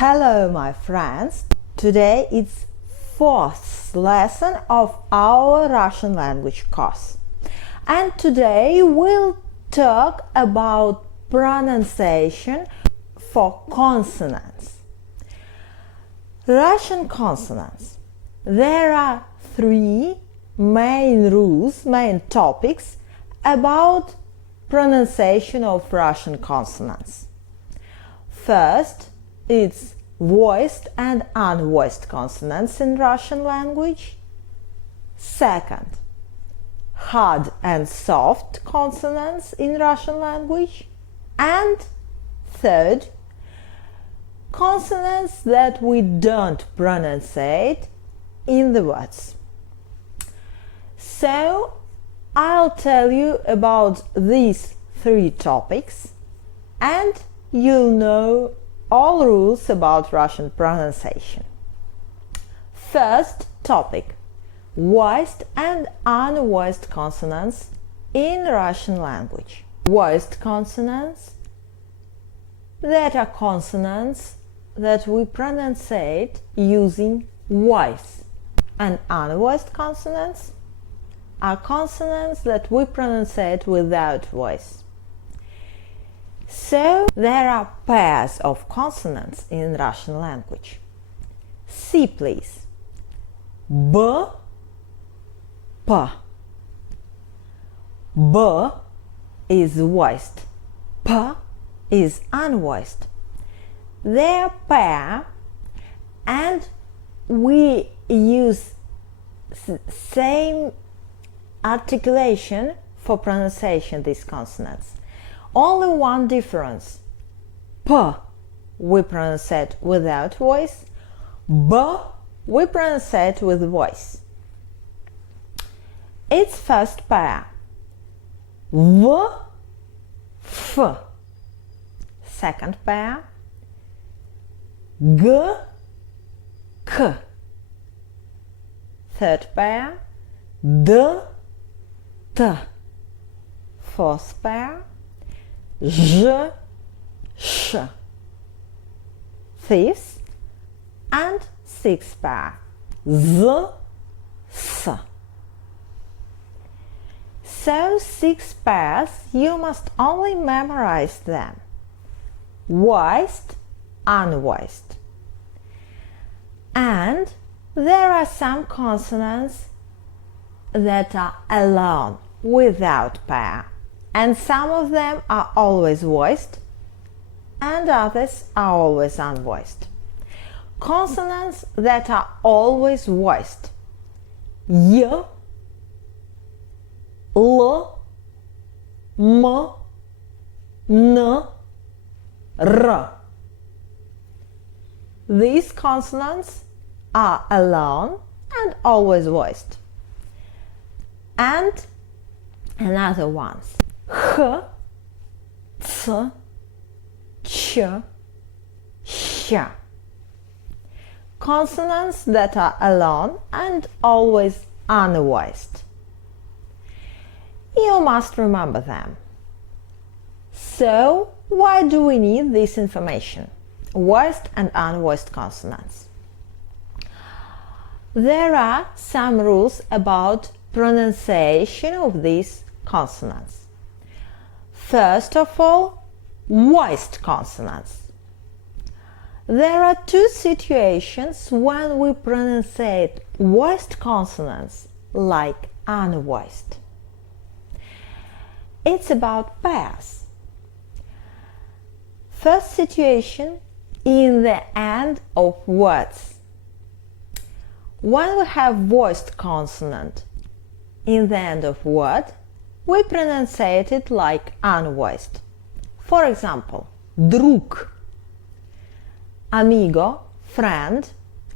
Hello, my friends. Today it's fourth lesson of our Russian language course. And today we'll talk about pronunciation for consonants. Russian consonants. There are three main rules, main topics about pronunciation of Russian consonants. First, it's voiced and unvoiced consonants in Russian language. Second, hard and soft consonants in Russian language. And third, consonants that we don't pronunciate in the words. So, I'll tell you about these three topics and you'll know all rules about Russian pronunciation. First topic: voiced and unvoiced consonants in Russian language. Voiced consonants, that are consonants that we pronunciate using voice, and unvoiced consonants are consonants that we pronunciate without voice. So, there are pairs of consonants in Russian language. See, please. B, P. B is voiced. P is unvoiced. They're pair and we use same articulation for pronunciation these consonants. Only one difference. P we pronunciate without voice. B we pronunciate with voice. Its first pair. V, F. Second pair. G, K. Third pair. D, T. Fourth pair. J, Sh. Fifth and sixth pair. Z, S. So 6 pairs, you must only memorize them. Voiced, unvoiced. And there are some consonants that are alone, without pair. And some of them are always voiced and others are always unvoiced. Consonants that are always voiced: Y, L, M, N, R. These consonants are alone and always voiced. And another ones: H, C, Ch, X. Consonants that are alone and always unvoiced. You must remember them. So, why do we need this information? Voiced and unvoiced consonants. There are some rules about pronunciation of these consonants. First of all, voiced consonants. There are two situations when we pronunciate voiced consonants like unvoiced. It's about pairs. First situation, in the end of words. When we have voiced consonant in the end of word, we pronunciate it like unvoiced. For example, друг. Amigo, friend,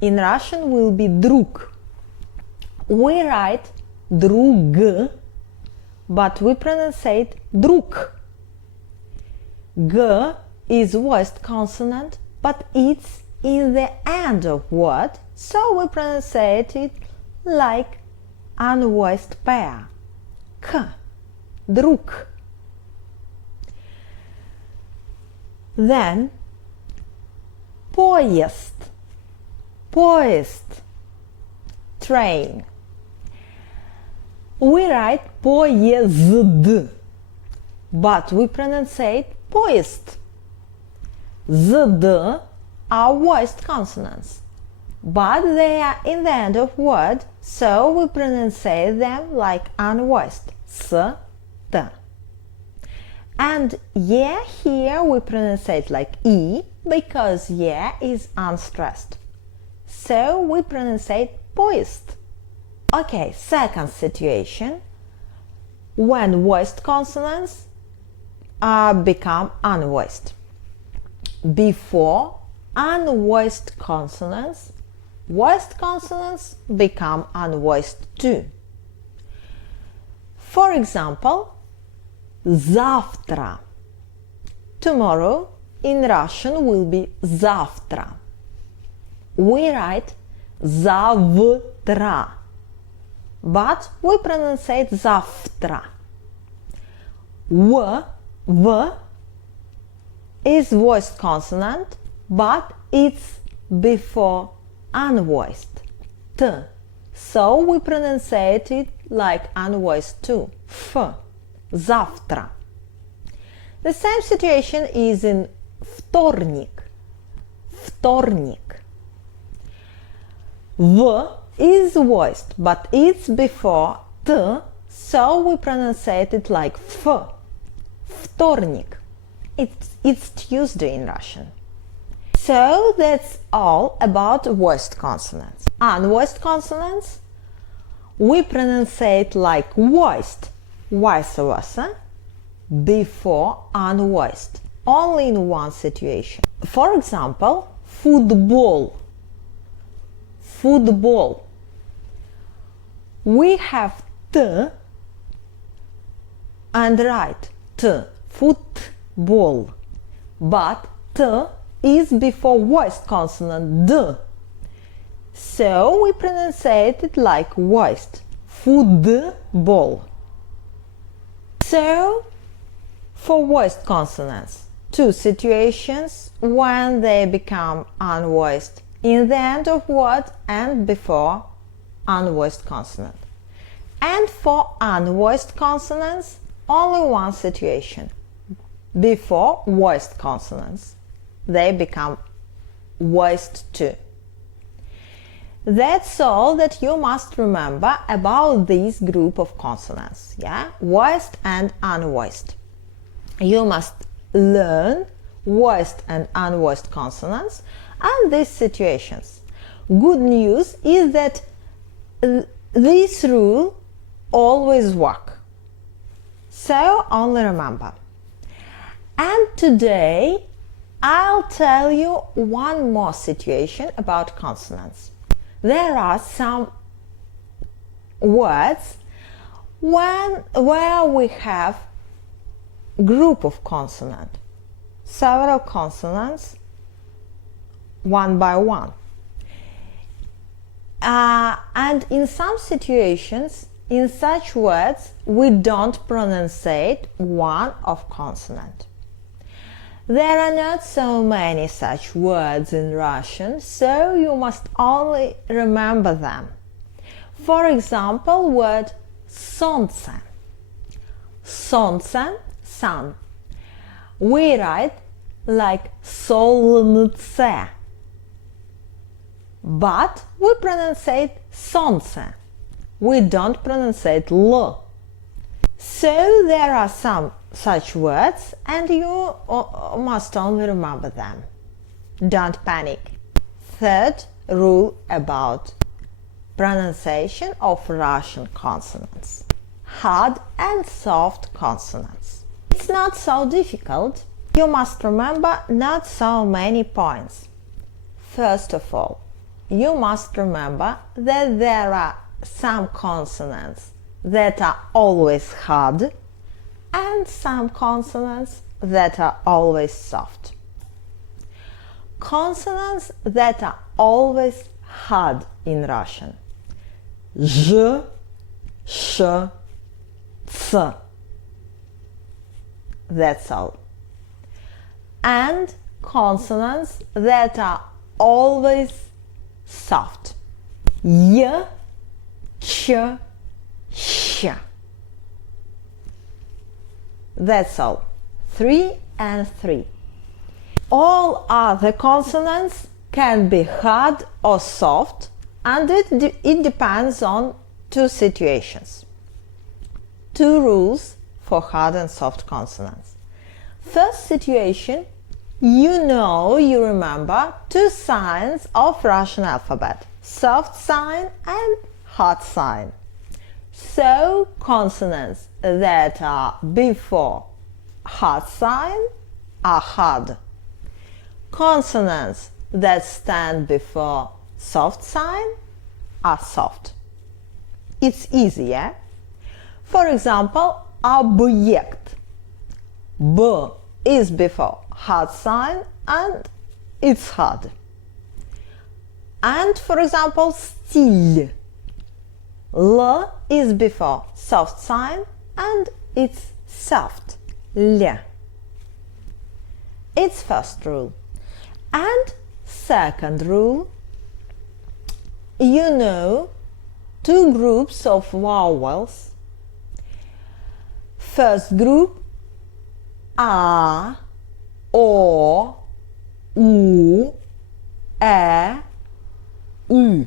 in Russian will be друг. We write друг, but we pronunciate друг. G is voiced consonant, but it's in the end of word, so we pronunciate it like unvoiced pair. K, друг. Then поезд, поезд, train. We write поезд, but we pronounce it поезд. The D are voiced consonants, but they are in the end of word, so we pronounce them like unvoiced. S, T. And yeah, here we pronounce it like E because yeah is unstressed. So we pronounce it поезд. Okay, second situation, when voiced consonants become unvoiced. Before unvoiced consonants, voiced consonants become unvoiced too. For example, завтра. Tomorrow in Russian will be завтра. We write завтра, but we pronounce it завтра. V is voiced consonant, but it's before unvoiced. T. So we pronounce it like unvoiced too. F. Завтра. The same situation is in вторник. Вторник. V is voiced, but it's before T, so we pronounce it like F. Вторник. It's Tuesday in Russian. So that's all about voiced consonants. Unvoiced consonants, we pronounce it like voiced, vice versa, before unvoiced, only in one situation. For example, football. Football. We have T and write T, football, but T is before voiced consonant D. So we pronounce it like voiced, football. So, for voiced consonants, two situations when they become unvoiced, in the end of word and before unvoiced consonant. And for unvoiced consonants, only one situation, before voiced consonants. They become voiced too. That's all that you must remember about this group of consonants, yeah? Voiced and unvoiced. You must learn voiced and unvoiced consonants and these situations. Good news is that this rule always works. So only remember. And today I'll tell you one more situation about consonants. There are some words where we have group of consonants, several consonants, one by one. And in some situations, in such words, we don't pronunciate one of consonant. There are not so many such words in Russian, so you must only remember them. For example, word солнце. Солнце, sun. We write like солнце, but we pronounce it солнце. We don't pronounce it L. So there are some such words and you must only remember them. Don't panic. Third rule about pronunciation of Russian consonants. Hard and soft consonants. It's not so difficult. You must remember not so many points. First of all, you must remember that there are some consonants that are always hard and some consonants that are always soft. Consonants that are always hard in Russian. Ž, sh, ц. That's all. And consonants that are always soft. Y, ch, sh. That's all. 3 and 3. All other consonants can be hard or soft, and it depends on two situations. Two rules for hard and soft consonants. First situation, you remember two signs of Russian alphabet: soft sign and hard sign. So consonants that are before hard sign are hard. Consonants that stand before soft sign are soft. It's easy, yeah? For example, объект. B is before hard sign and it's hard. And for example, стиль. L is before soft sign and it's soft. L. It's first rule. And second rule, two groups of vowels. First group, A, O, U, E, U.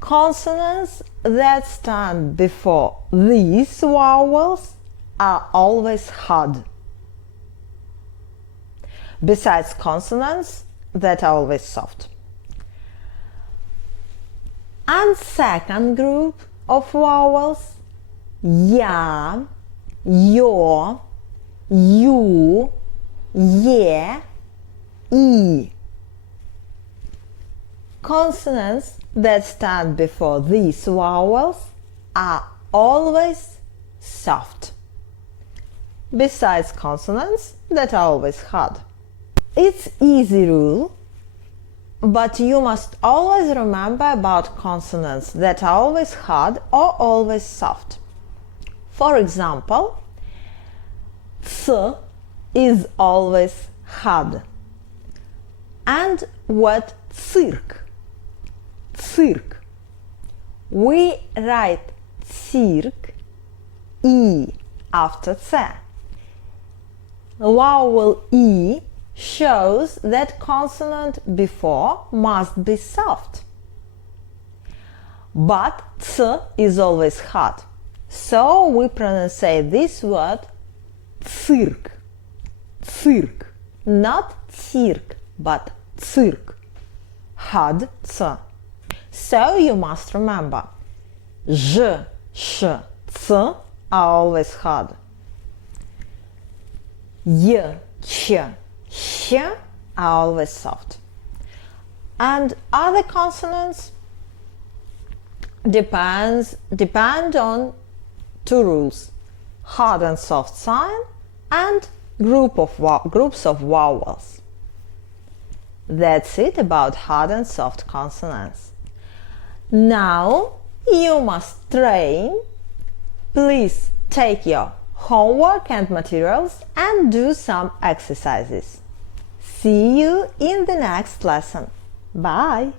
Consonants that stand before these vowels are always hard, besides consonants that are always soft. And second group of vowels, я, ё, ю, е, и. Consonants that stand before these vowels are always soft, besides consonants that are always hard. It's easy rule, but you must always remember about consonants that are always hard or always soft. For example, ц is always hard. And what цирк? Цирк. We write цирк E after C. Vowel E shows that consonant before must be soft. But C is always hard. So we pronounce this word цирк. Цирк. Not cirk, but цирк. Hard C. So you must remember, Ž, Š, C are always hard. Y, Ch, Sh are always soft. And other consonants depend on two rules: hard and soft sign and groups of vowels. That's it about hard and soft consonants. Now you must train. Please take your homework and materials and do some exercises. See you in the next lesson. Bye!